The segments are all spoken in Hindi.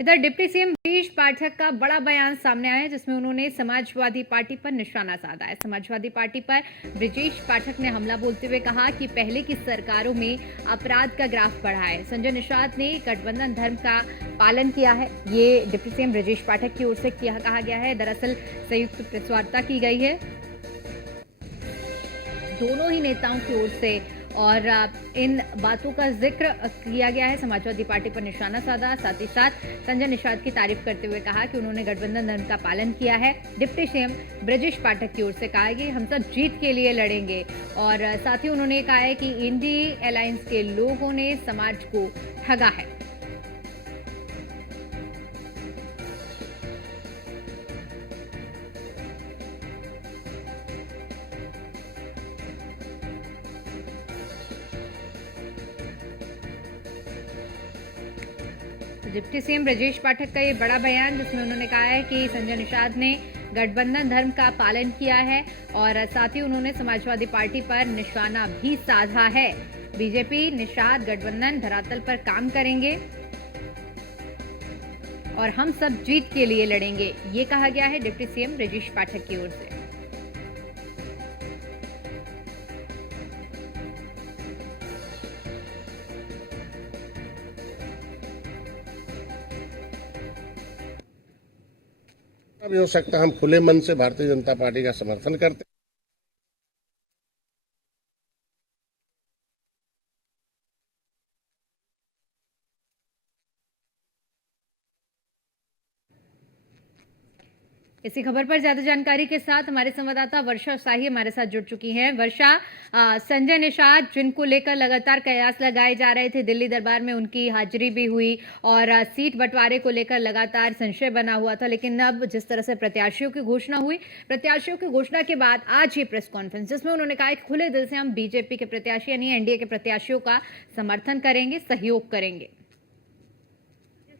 इधर डिप्टी सीएम ब्रजेश पाठक का बड़ा बयान सामने आया है, जिसमें उन्होंने समाजवादी पार्टी पर निशाना साधा है। समाजवादी पार्टी पर ब्रजेश पाठक ने हमला बोलते हुए कहा कि पहले की सरकारों में अपराध का ग्राफ बढ़ा है। संजय निषाद ने गठबंधन धर्म का पालन किया है, ये डिप्टी सीएम ब्रजेश पाठक की ओर से कहा गया है। दरअसल संयुक्त प्रेस वार्ता की गई है दोनों ही नेताओं की ओर से और इन बातों का जिक्र किया गया है। समाजवादी पार्टी पर निशाना साधा, साथ ही साथ संजय निषाद की तारीफ करते हुए कहा कि उन्होंने गठबंधन धर्म का पालन किया है। डिप्टी सीएम ब्रजेश पाठक की ओर से कहा कि हम सब जीत के लिए लड़ेंगे और साथ ही उन्होंने कहा है कि इंडी अलायंस के लोगों ने समाज को ठगा है। डिप्टी सीएम ब्रजेश पाठक का ये बड़ा बयान, जिसमें उन्होंने कहा है कि संजय निषाद ने गठबंधन धर्म का पालन किया है और साथ ही उन्होंने समाजवादी पार्टी पर निशाना भी साधा है। बीजेपी निषाद गठबंधन धरातल पर काम करेंगे और हम सब जीत के लिए लड़ेंगे, ये कहा गया है डिप्टी सीएम ब्रजेश पाठक की ओर से। भी हो सकता है हम खुले मन से भारतीय जनता पार्टी का समर्थन करते हैं। इसी खबर पर ज्यादा जानकारी के साथ हमारे संवाददाता वर्षा शाही हमारे साथ जुड़ चुकी हैं। वर्षा, संजय निषाद जिनको लेकर लगातार कयास लगाए जा रहे थे, दिल्ली दरबार में उनकी हाजिरी भी हुई और सीट बंटवारे को लेकर लगातार संशय बना हुआ था, लेकिन अब जिस तरह से प्रत्याशियों की घोषणा हुई, प्रत्याशियों की घोषणा के बाद आज ये प्रेस कॉन्फ्रेंस, जिसमें उन्होंने कहा कि खुले दिल से हम बीजेपी के प्रत्याशी यानी एनडीए के प्रत्याशियों का समर्थन करेंगे, सहयोग करेंगे।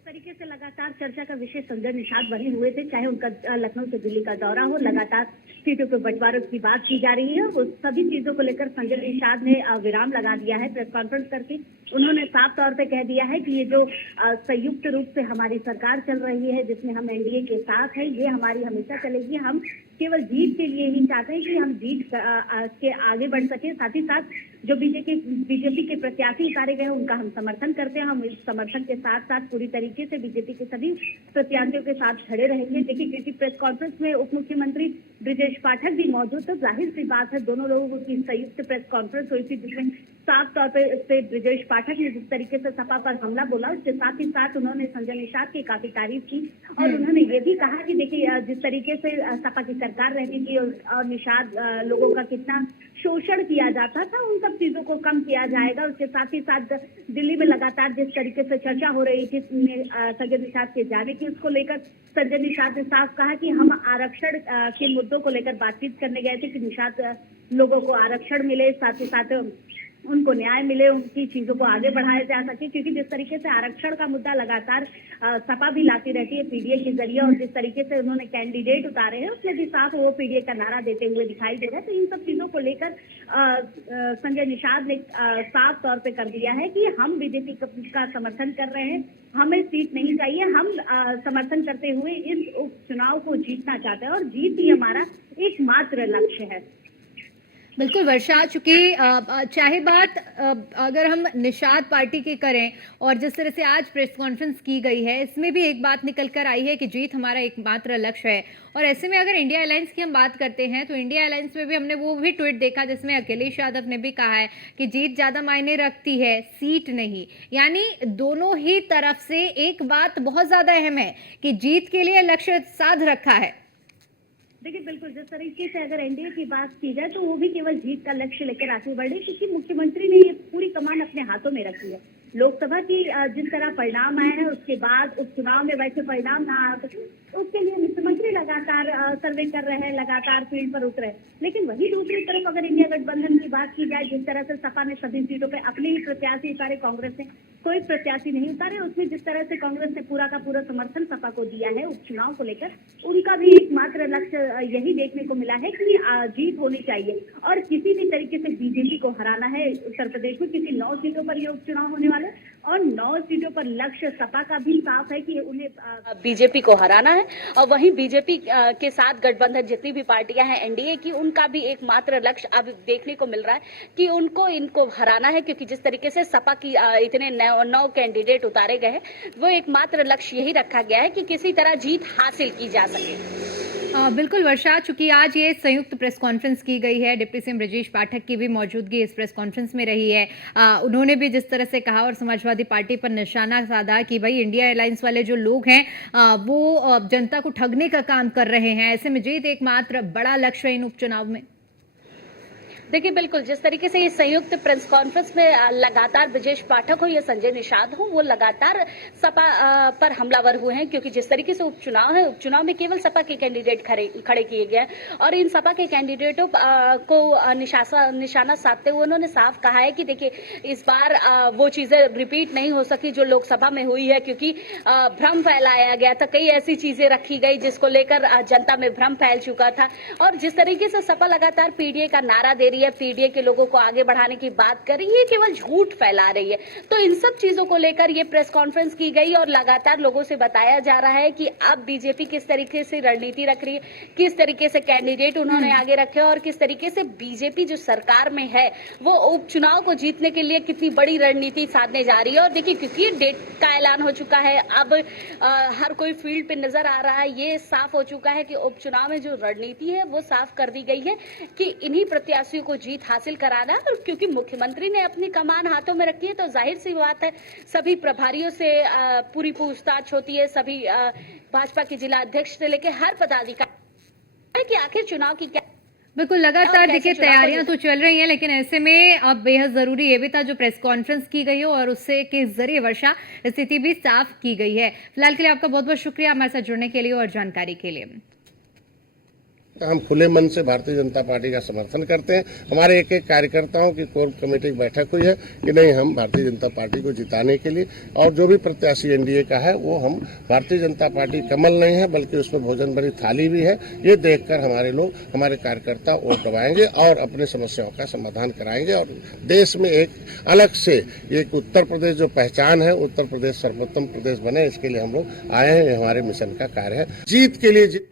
तरीके से लगातार चर्चा का विषय संजय निषाद बने हुए थे, चाहे उनका लखनऊ से दिल्ली का दौरा हो, लगातार सीटों के बंटवारे की बात की जा रही है। उस सभी चीजों को लेकर संजय निषाद ने विराम लगा दिया है प्रेस कॉन्फ्रेंस करके। उन्होंने साफ तौर पे कह दिया है कि ये जो संयुक्त रूप से हमारी सरकार चल रही है, जिसमें हम एनडीए के साथ है, ये हमारी हमेशा चलेगी। हम केवल जीत के लिए ही चाहते हैं कि हम जीत के आगे बढ़ सके। साथ ही साथ जो बीजेपी के प्रत्याशी उतारे गए उनका हम समर्थन करते हैं। हम इस समर्थन के साथ साथ पूरी तरीके से बीजेपी के सभी प्रत्याशियों के साथ खड़े रहेंगे। देखिए, क्योंकि प्रेस कॉन्फ्रेंस में उप मुख्यमंत्री ब्रजेश पाठक भी मौजूद थे, जाहिर सी बात है दोनों लोगों की संयुक्त प्रेस कॉन्फ्रेंस हुई थी, जिसमें साफ तौर पे ब्रजेश पाठक ने जिस तरीके से सपा पर हमला बोला, उसके साथ ही साथ उन्होंने संजय निषाद की काफी तारीफ की और उन्होंने ये भी कहा कि देखिए, जिस तरीके से सपा की सरकार रहती थी और निषाद लोगों का कितना शोषण किया जाता था, उन सब चीजों को कम किया जाएगा। उसके साथ ही साथ दिल्ली में लगातार जिस तरीके से चर्चा हो रही थी संजय निषाद के जाने की, उसको लेकर संजय निषाद ने साफ कहा कि हम आरक्षण के मुद्दों को लेकर बातचीत करने गए थे कि निषाद लोगों को आरक्षण मिले, साथ ही साथ उनको न्याय मिले, उनकी चीजों को आगे बढ़ाया जा सके। क्योंकि जिस तरीके से आरक्षण का मुद्दा लगातार सपा भी लाती रहती है पीडीए के जरिए, और जिस तरीके से उन्होंने कैंडिडेट उतारे हैं उसमें भी साफ वो पीडीए का नारा देते हुए दिखाई दे रहा है। तो इन सब चीजों को लेकर संजय निषाद ने साफ तौर पे कर दिया है कि हम बीजेपी का समर्थन कर रहे हैं, हमें सीट नहीं चाहिए, हम समर्थन करते हुए इस उपचुनाव को जीतना चाहते हैं और जीत ही हमारा एकमात्र लक्ष्य है। बिल्कुल वर्षा, चूंकि चाहे बात अगर हम निषाद पार्टी की करें और जिस तरह से आज प्रेस कॉन्फ्रेंस की गई है, इसमें भी एक बात निकल कर आई है कि जीत हमारा एकमात्र लक्ष्य है। और ऐसे में अगर इंडिया अलायंस की हम बात करते हैं तो इंडिया अलायंस में भी हमने वो भी ट्वीट देखा जिसमें अखिलेश यादव ने भी कहा है कि जीत ज्यादा मायने रखती है, सीट नहीं। यानी दोनों ही तरफ से एक बात बहुत ज्यादा अहम है कि जीत के लिए लक्ष्य साध रखा है। देखिए, बिल्कुल जिस तरीके से अगर एनडीए की बात की जाए तो वो भी केवल जीत का लक्ष्य लेकर आगे बढ़े, क्योंकि मुख्यमंत्री ने ये पूरी कमान अपने हाथों में रखी है। लोकसभा की जिस तरह परिणाम आए हैं, उसके बाद उपचुनाव में वैसे परिणाम ना आ सके, उसके लिए मुख्यमंत्री लगातार सर्वे कर रहे हैं, लगातार फील्ड पर उतरे। लेकिन वही दूसरी तरफ अगर इंडिया गठबंधन की बात की जाए, जिस तरह से सपा ने सभी सीटों पे अपने ही प्रत्याशी उतारे, कांग्रेस ने कोई प्रत्याशी नहीं उतारे, उसमें जिस तरह से कांग्रेस ने पूरा का पूरा समर्थन सपा को दिया है उपचुनाव को लेकर, उनका भी एकमात्र लक्ष्य यही देखने को मिला है कि जीत होनी चाहिए और किसी भी तरीके से बीजेपी को हराना है। उत्तर प्रदेश में किसी 9 सीटों पर ये उपचुनाव होने वाले और 9 सीटों पर लक्ष्य सपा का भी साफ है कि उन्हें बीजेपी को हराना है। और वहीं बीजेपी के साथ गठबंधन जितनी भी पार्टियां हैं एनडीए की, उनका भी एकमात्र लक्ष्य अब देखने को मिल रहा है कि इनको हराना है, क्योंकि जिस तरीके से सपा की इतने 9 कैंडिडेट उतारे गए हैं, वो एकमात्र लक्ष्य यही रखा गया है कि किसी तरह जीत हासिल की जा सके। बिल्कुल वर्षा, चूंकि आज ये संयुक्त प्रेस कॉन्फ्रेंस की गई है, डिप्टी सीएम ब्रजेश पाठक की भी मौजूदगी इस प्रेस कॉन्फ्रेंस में रही है। उन्होंने भी जिस तरह से कहा और समाजवादी पार्टी पर निशाना साधा कि भाई इंडिया अलायंस वाले जो लोग हैं वो जनता को ठगने का काम कर रहे हैं, ऐसे में जीत एकमात्र बड़ा लक्ष्य है इन उपचुनाव में। देखिए, बिल्कुल जिस तरीके से ये संयुक्त प्रेस कॉन्फ्रेंस में लगातार ब्रजेश पाठक हो या संजय निषाद हो, वो लगातार सपा पर हमलावर हुए हैं, क्योंकि जिस तरीके से उपचुनाव है, उपचुनाव में केवल सपा के कैंडिडेट खड़े किए गए और इन सपा के कैंडिडेटों को निशाना साधते हुए उन्होंने साफ कहा है कि देखिए, इस बार वो चीजें रिपीट नहीं हो सकी जो लोकसभा में हुई है, क्योंकि भ्रम फैलाया गया था, कई ऐसी चीजें रखी गई जिसको लेकर जनता में भ्रम फैल चुका था। और जिस तरीके से सपा लगातार पीडीए का नारा दे रही है, पीडीए के लोगों को आगे बढ़ाने की बात कर रही है, केवल झूठ फैला रही है। तो इन सब चीजों को लेकर ये प्रेस कॉन्फ्रेंस की गई और लगातार लोगों से बताया जा रहा है कि अब बीजेपी किस तरीके से रणनीति रख रही है, किस तरीके से कैंडिडेट उन्होंने आगे रखे और किस तरीके से बीजेपी जो सरकार में है वो उपचुनाव को जीतने के लिए कितनी बड़ी रणनीति साधने जा रही है। और देखिए, क्योंकि डेट का ऐलान हो चुका है, अब हर कोई फील्ड पे नजर आ रहा है, ये साफ हो चुका है कि उपचुनाव में जो रणनीति है वो साफ कर दी गई है कि इन्हीं प्रत्याशियों को जीत हासिल कराना। और क्योंकि मुख्यमंत्री ने अपनी कमान हाथों में रखी है, तो जाहिर सी बात है सभी प्रभारियों से पूरी पूछताछ होती है, सभी भाजपा के जिला अध्यक्ष से लेकर हर पदाधिकारी कि आखिर चुनाव की क्या। बिल्कुल, लगातार देखिए तैयारियां तो चल रही हैं, लेकिन ऐसे में अब बेहद जरूरी ये भी था जो प्रेस कॉन्फ्रेंस की गई है और उससे के जरिए वर्षा स्थिति भी साफ की गई है। फिलहाल के लिए आपका बहुत बहुत शुक्रिया हमारे साथ जुड़ने के लिए और जानकारी के लिए। हम खुले मन से भारतीय जनता पार्टी का समर्थन करते हैं। हमारे एक एक कार्यकर्ताओं की कोर कमेटी की बैठक हुई है कि नहीं, हम भारतीय जनता पार्टी को जिताने के लिए, और जो भी प्रत्याशी एनडीए का है वो हम भारतीय जनता पार्टी कमल नहीं है बल्कि उसमें भोजन भरी थाली भी है, ये देखकर हमारे लोग, हमारे कार्यकर्ता वोट दबाएंगे और अपनी समस्याओं का समाधान कराएंगे और देश में एक अलग से एक उत्तर प्रदेश जो पहचान है, उत्तर प्रदेश सर्वोत्तम प्रदेश बने, इसके लिए हम लोग आए हैं। हमारे मिशन का कार्य है। जीत के लिए